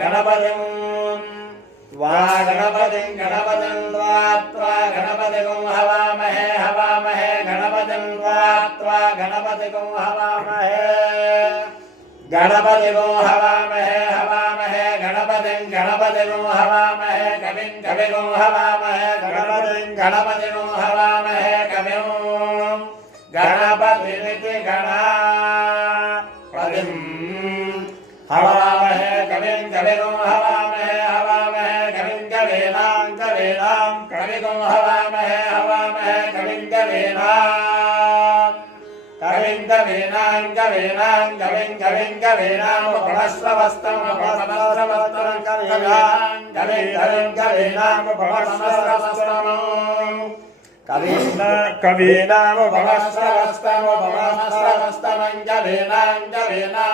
गणपतिं वा गणपतिं त्वा गणपतिगुं हवामहे गणपतिं त्वा गणपतिगुं हवामहे गणपतिगुं हवामहे गणपतिगुं हवामहे कविगुं हवामहे गणपतिगुं हवामहे कविं गणपतिमिति गणापतिं हवामहे कविं कविगुं हवामहे कविं कवीनां कविगुं हवामहे कविं कवीनां उपमश्रवस्तं कवीनां